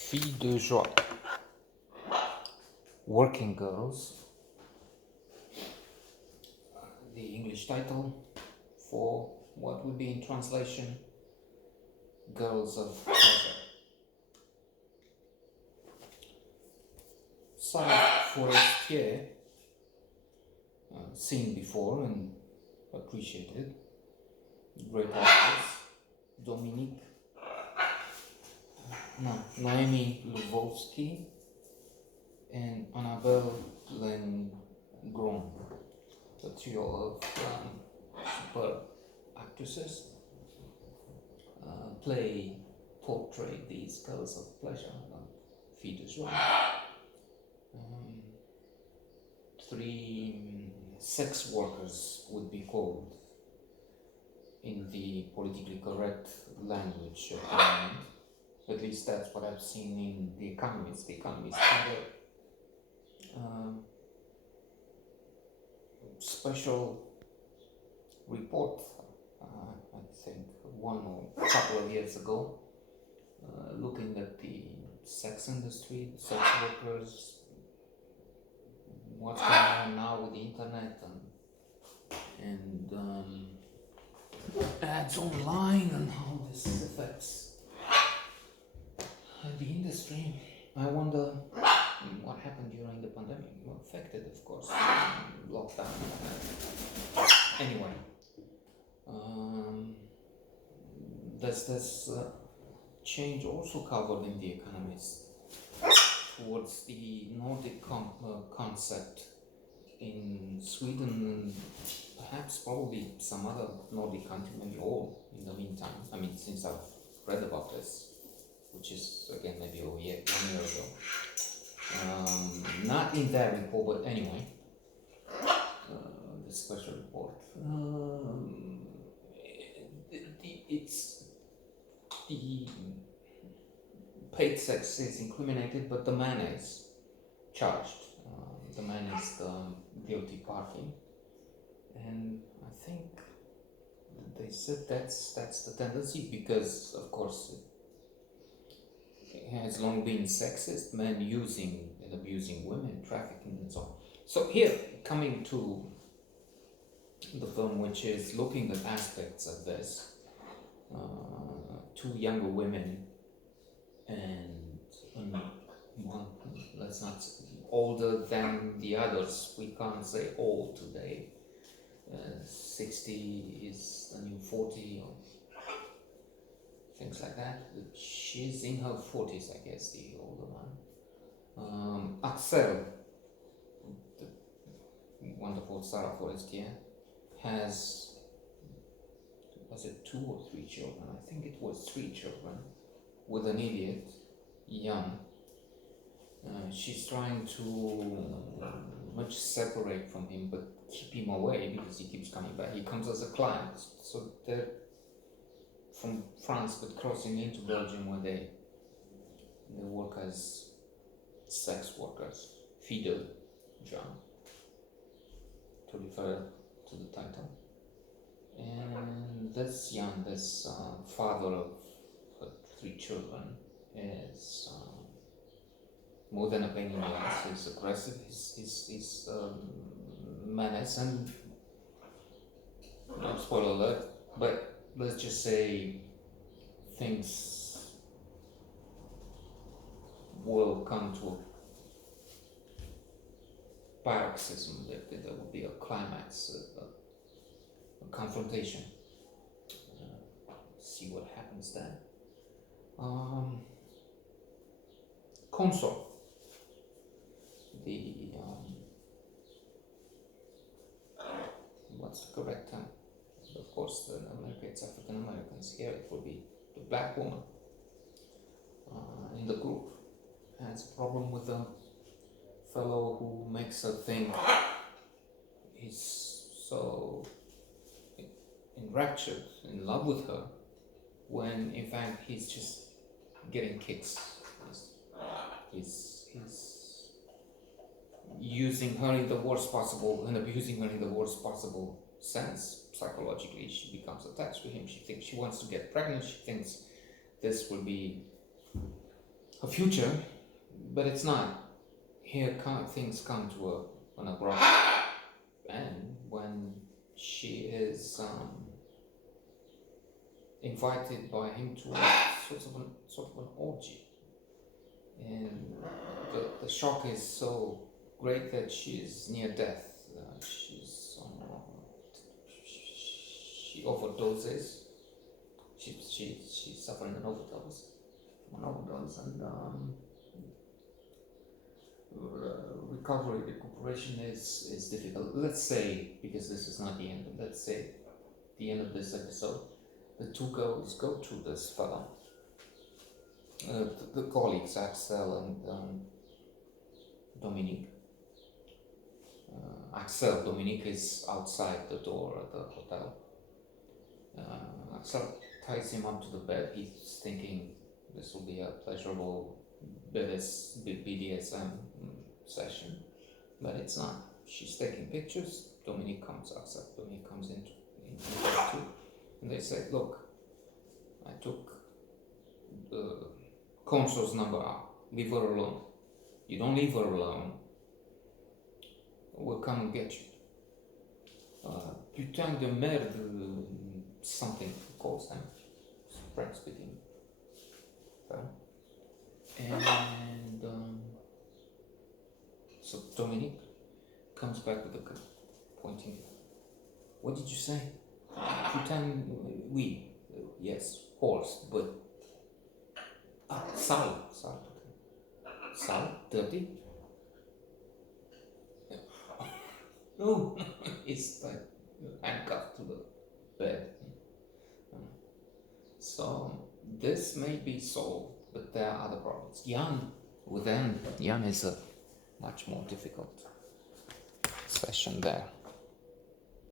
Fille de joie. Working Girls. The English title for what would be in translation Girls of Pleasure. Sarah Forestier, seen before and appreciated. Great actress. Dominique, Noemi Lvovsky, and Annabelle Lengron. A trio of superb actresses portray these girls of pleasure, filles de joie. Three sex workers would be called in the politically correct language of the moment. At least that's what I've seen in The Economist. The Economist had a special report, I think one or a couple of years ago, looking at the sex industry, sex workers, what's going on now with the internet and ads online and how this affects the industry. I wonder what happened during the pandemic. Well, affected, of course, lockdown. Anyway, there's change also covered in The Economist towards the Nordic concept in Sweden and perhaps probably some other Nordic country, maybe all in the meantime. I mean, since I've read about this, which is again maybe over 1 year ago. Not in that report, but anyway, the special report. It's the paid sex is incriminated, but the man is charged. The man is the guilty party, and I think they said that's the tendency because, of course, it has long been sexist, men using and abusing women, trafficking and so on. So here, coming to the film, which is looking at aspects of this, two younger women and one, let's not older than the others. We can't say old today. 60 is the new 40 or things like that. She's in her 40s, I guess, the older one. Axel, the wonderful Sarah Forestier, has, was it 2 or 3 children? I think it was 3 children with an idiot, Jan. She's trying to much separate from him, but keep him away because he keeps coming back. He comes as a client, so they're from France but crossing into Belgium where they work as sex workers, filles de joie, to refer to the title. And this Jan, this father of 3 children, is more than a pain in the ass. He's aggressive, he's menace, and no spoiler alert, but let's just say things will come to a paroxysm, that there will be a climax, a confrontation. See what happens then. Consort, the what's the correct term? Of course, in America it's African Americans. Here it will be the black woman in the group has a problem with a fellow who makes her think he's so enraptured, in love with her, when in fact he's just getting kicks. He's using her in the worst possible and abusing her in the worst possible sense. Psychologically, she becomes attached to him. She thinks she wants to get pregnant. She thinks this will be her future, but it's not. Here things come to an abrupt end when she is invited by him to sort of an orgy, and the shock is so great that she is near death. She overdoses. She's suffering an overdose, and recuperation is difficult. Let's say, because this is not the end, but let's say the end of this episode, the two girls go to this fellow, the colleagues Axel and Dominique. Dominique is outside the door at the hotel. Axel ties him up to the bed. He's thinking this will be a pleasurable BDSM session, but it's not. She's taking pictures. Dominique comes into the too, and they say, "Look, I took Conso's number out. Leave her alone. You don't leave her alone. We'll come and get you." Putain de merde, something calls them. French speaking. And so Dominique comes back with a gun, pointing. What did you say? Putain, oui, yes, horse, but sale, dirty. No, it's like handcuffed to the bed. So this may be solved, but there are other problems. Jan is a much more difficult session there.